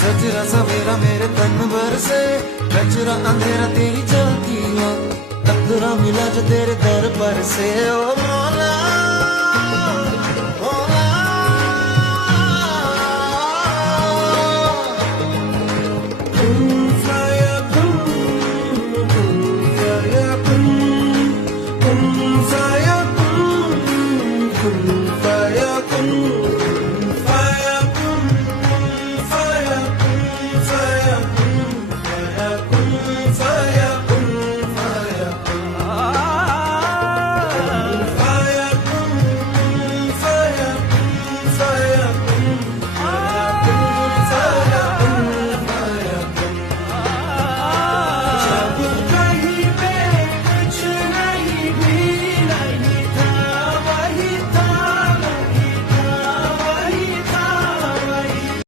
सजरा सवेरा मेरे तन भर से, कचरा अंधेरा तेरी जलती हो, कतरा मिला जो तेरे दर पर से। ओ मौला